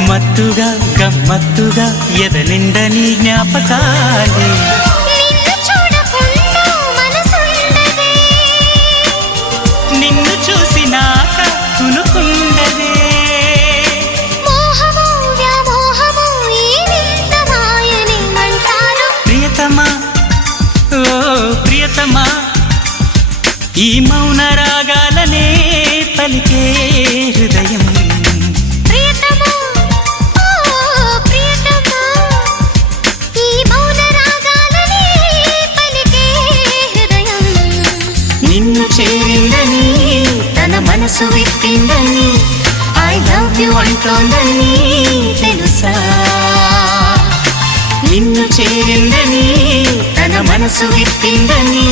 మత్తుగా కనిపెట్టగా గమ్మత్తుగా ఎదనిండా నిన్ను ప్రియతమా ఈ మౌన రాగాలనే పలికే హృదయం. నిన్ను చేరిందని తన మనసు విప్పిందని ఐ లవ్ యు అంటోందని తెలుసా? నిన్ను చేరిందని తన మనసు విప్పిందని